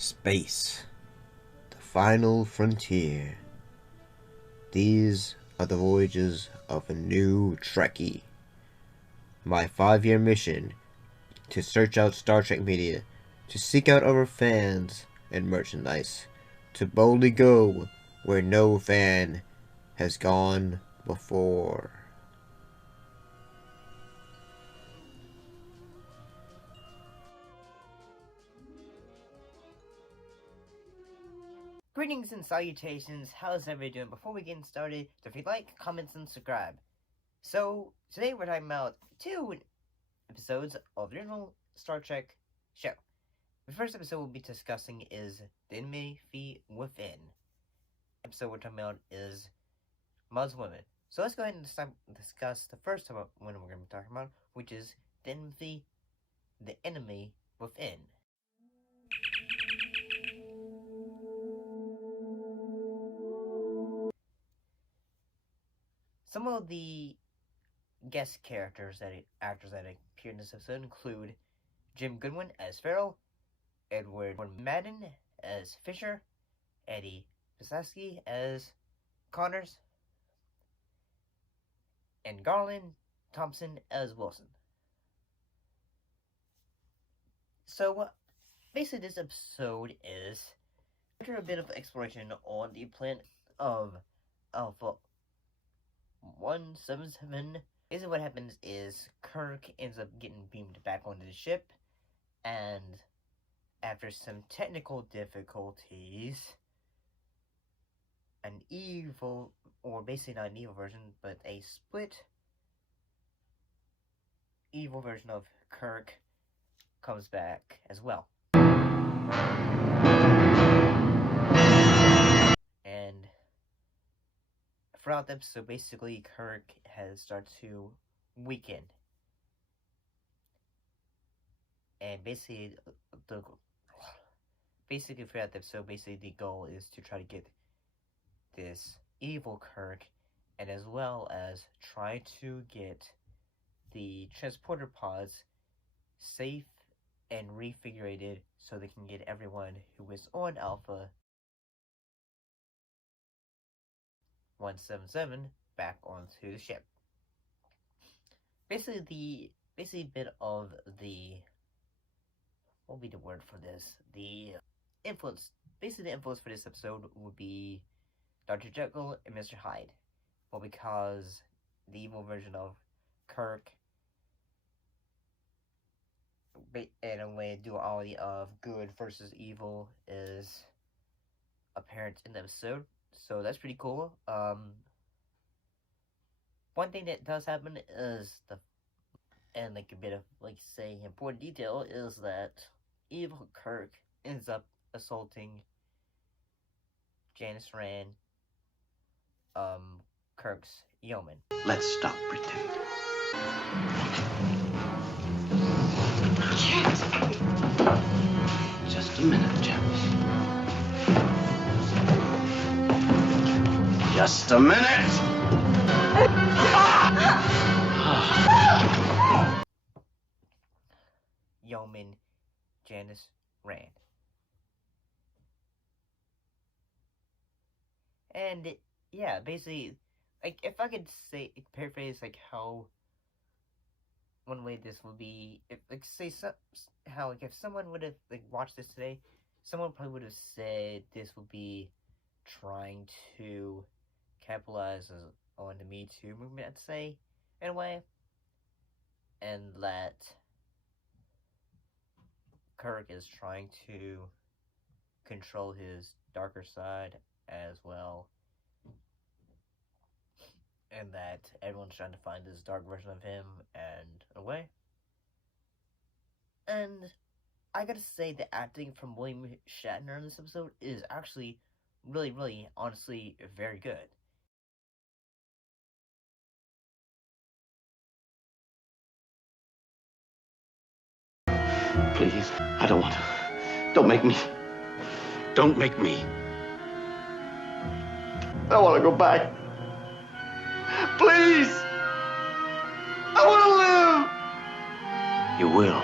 Space, the final frontier. These are the voyages of a new Trekkie. My 5-year mission to search out Star Trek media, to seek out our fans and merchandise, to boldly go where no fan has gone before. Greetings and salutations, how's everybody doing? Before we get started, don't forget to like, comment, and subscribe. So, today we're talking about 2 episodes of the original Star Trek show. The first episode we'll be discussing is The Enemy Within. The episode we're talking about is Muslim Women. So let's go ahead and discuss the first one we're going to be talking about, which is The Enemy Within. Some of the guest actors that appear in this episode include Jim Goodwin as Farrell, Edward Madden as Fisher, Eddie Pisacki as Connors, and Garland Thompson as Wilson. So, basically this episode is after a bit of exploration on the planet of Alpha 177. Basically what happens is Kirk ends up getting beamed back onto the ship, and after some technical difficulties, an evil, or basically not an evil version, but a split evil version of Kirk comes back as well. And throughout the episode, basically, Kirk has started to weaken. And basically, throughout the episode, the goal is to try to get this evil Kirk, and as well as try to get the transporter pods safe and refigurated so they can get everyone who is on Alpha 177 back onto the ship. Basically, bit of the, what would be the word for this? The influence. Basically, the influence for this episode would be Dr. Jekyll and Mr. Hyde. Well, because the evil version of Kirk, in a way, duality of good versus evil is apparent in the episode. So that's pretty cool. One thing that does happen is and like a bit of, like, say, important detail is that evil Kirk ends up assaulting Janice Rand, Kirk's yeoman. Let's stop pretending. I can't. Just a minute, Janice. Just a minute! Yeoman Janice Rand. And yeah, basically, like, if I could say, paraphrase, like, how one way this would be, if, like, say, how, like, if someone would have, like, watched this today, someone probably would have said this would be trying to capitalize on the Me Too movement, I'd say, in a way, and that Kirk is trying to control his darker side as well, and that everyone's trying to find this dark version of him, and in a way. And I gotta say, the acting from William Shatner in this episode is actually really, really, honestly, very good. Please, I don't want to. Don't make me. Don't make me. I want to go back. Please! I want to live! You will.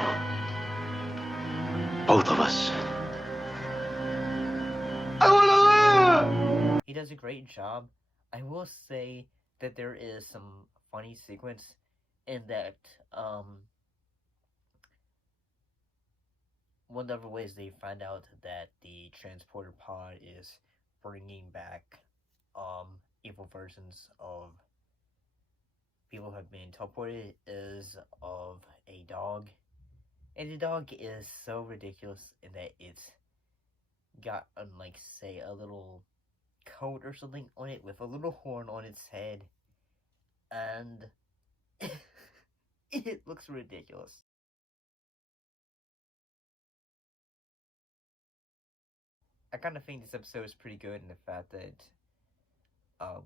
Both of us. does a great job. I will say that there is some funny sequence in that one of the ways they find out that the transporter pod is bringing back evil versions of people who have been teleported is of a dog. And the dog is so ridiculous in that it's got like say a little coat or something on it with a little horn on its head, and it looks ridiculous. I kind of think this episode is pretty good in the fact that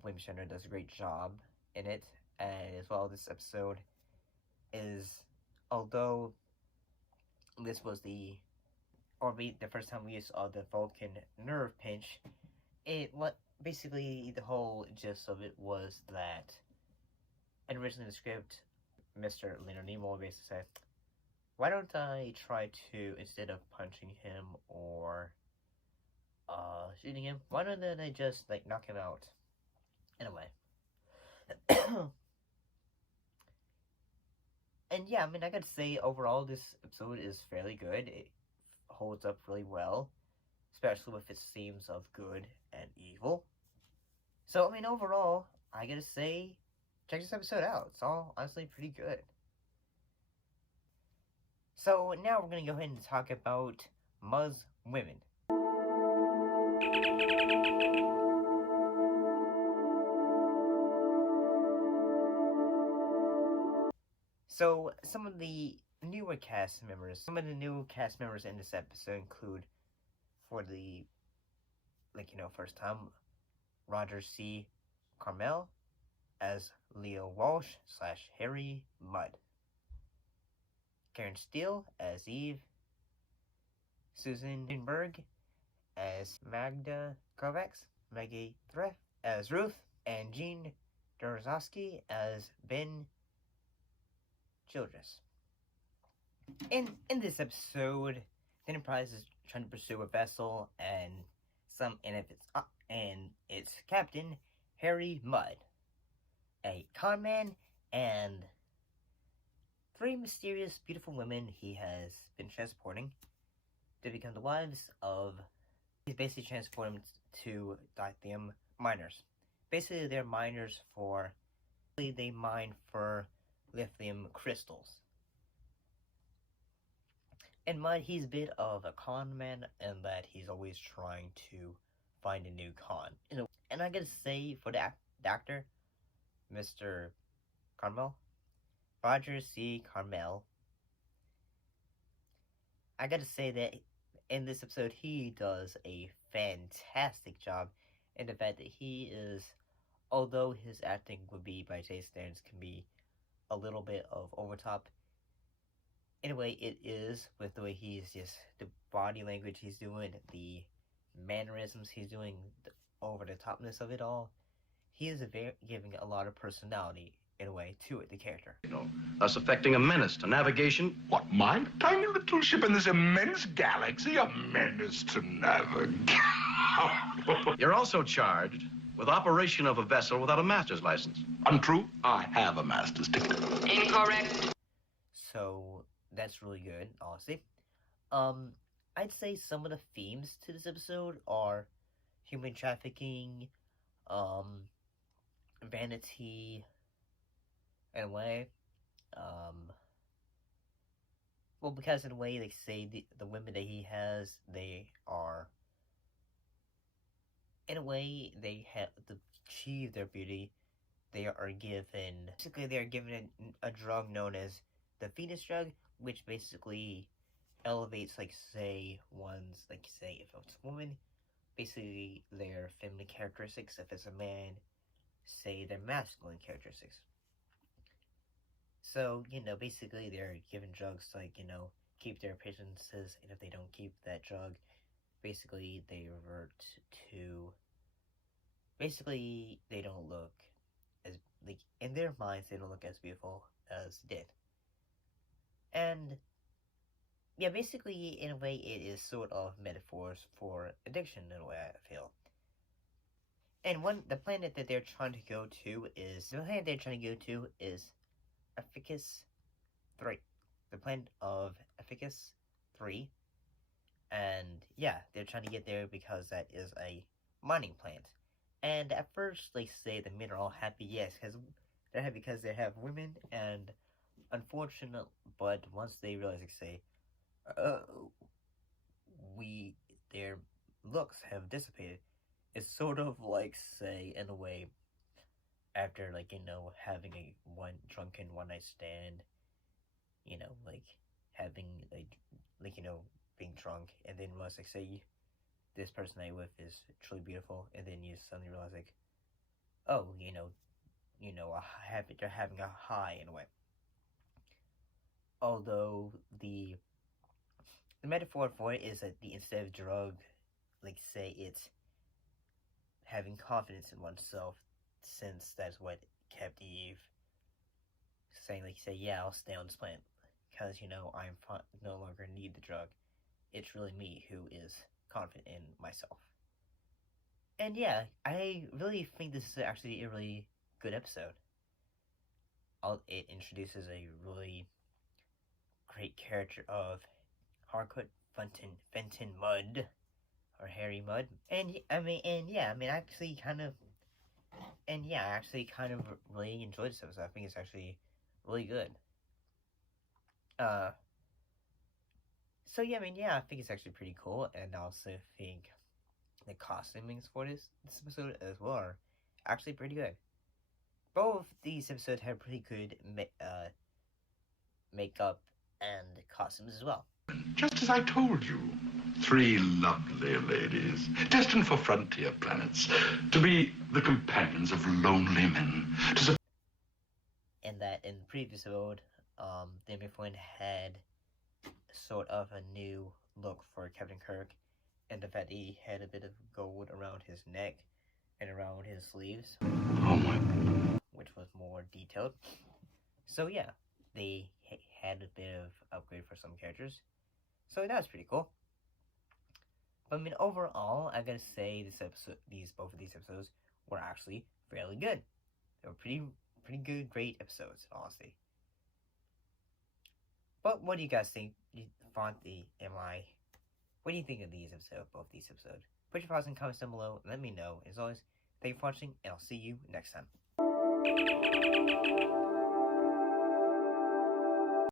William Shatner does a great job in it, and as well this episode is, although this was the first time we saw the Vulcan nerve pinch, what basically the whole gist of it was that, and originally in the script, Mr. Leonard Nimoy basically said, "Why don't I try to, instead of punching him or shooting him, why don't I just like knock him out in a way?" And yeah, I mean, I gotta say, overall, this episode is fairly good. It holds up really well, especially with its themes of good and evil. So, I mean, overall, I gotta say, check this episode out. It's all honestly pretty good. So, now we're gonna go ahead and talk about Muzz Women. So, some of the new cast members in this episode include, for the, first time, Roger C. Carmel as Leo Walsh / Harry Mudd, Karen Steele as Eve, Susan Berg as Magda Kovacs, Maggie Threff as Ruth, and Gene Dorozowski as Ben Childress. In this episode, the Enterprise is trying to pursue a vessel and its captain, Harry Mudd, a conman, and 3 mysterious, beautiful women he has been transporting to become the wives of. He's basically transporting them to lithium miners. Basically, they're miners for. They mine for lithium crystals. And Mudd, he's a bit of a con man in that he's always trying to find a new con. And I gotta say, for the actor, Mr. Carmel, Roger C. Carmel, I gotta say that in this episode, he does a fantastic job in the fact that he is, although his acting would be, by today's standards, can be a little bit of overtop. In a way, it is, with the way he's just, the body language he's doing, the mannerisms he's doing, the over-the-topness of it all. He is giving a lot of personality, in a way, to it, the character. Thus affecting a menace to navigation. What, my tiny little ship in this immense galaxy? A menace to navigate. You're also charged with operation of a vessel without a master's license. Untrue. I have a master's ticket. Incorrect. So, that's really good, honestly. I'd say some of the themes to this episode are human trafficking, vanity, in a way. Well, because in a way, they say the women that he has, they are, in a way, they have to achieve their beauty. They are given a drug known as the Venus drug, which basically elevates, if it's a woman, basically their feminine characteristics. If it's a man, say their masculine characteristics. So, basically they're given drugs to, keep their appearances, and if they don't keep that drug, basically they revert to, they don't look as, in their minds, they don't look as beautiful as did. And, yeah, basically, in a way, it is sort of metaphors for addiction, in a way, I feel. And the planet that they're trying to go to is Epicus 3. The planet of Epicus 3. And yeah, they're trying to get there because that is a mining plant. And at first, they say the men are all happy, yes, because they're happy because they have women, and unfortunate, but once they realize, they say, their looks have dissipated. It's sort of like, say, in a way, after, like, having a drunken one night stand, like, having, being drunk, and then once, like, say, this person I'm with is truly beautiful, and then you suddenly realize, like, oh, they're having a high in a way. Although the metaphor for it is that instead of drug, like, say, it's having confidence in oneself, since that's what kept Eve saying, like, say, yeah, I'll stay on this planet because I'm no longer need the drug. It's really me who is confident in myself. And yeah, I really think this is actually a really good episode. It introduces a really great character of Harcourt Fenton Mudd, or Harry Mudd, I actually kind of really enjoyed this episode. I think it's actually really good. So yeah, I think it's actually pretty cool, and I also think the costumings for this episode as well are actually pretty good. Both these episodes have pretty good makeup and costumes as well. Just as I told you. 3 lovely ladies, destined for frontier planets, to be the companions of lonely men. And that in the previous episode, Demi Flynn had sort of a new look for Captain Kirk, and the fact that he had a bit of gold around his neck and around his sleeves, which was more detailed. So yeah, they had a bit of upgrade for some characters, so that was pretty cool. But overall, I gotta say both of these episodes were actually fairly good. They were pretty good, great episodes, honestly. But what do you guys think? What do you think of both these episodes? Put your thoughts in the comments down below and let me know. As always, thank you for watching, and I'll see you next time.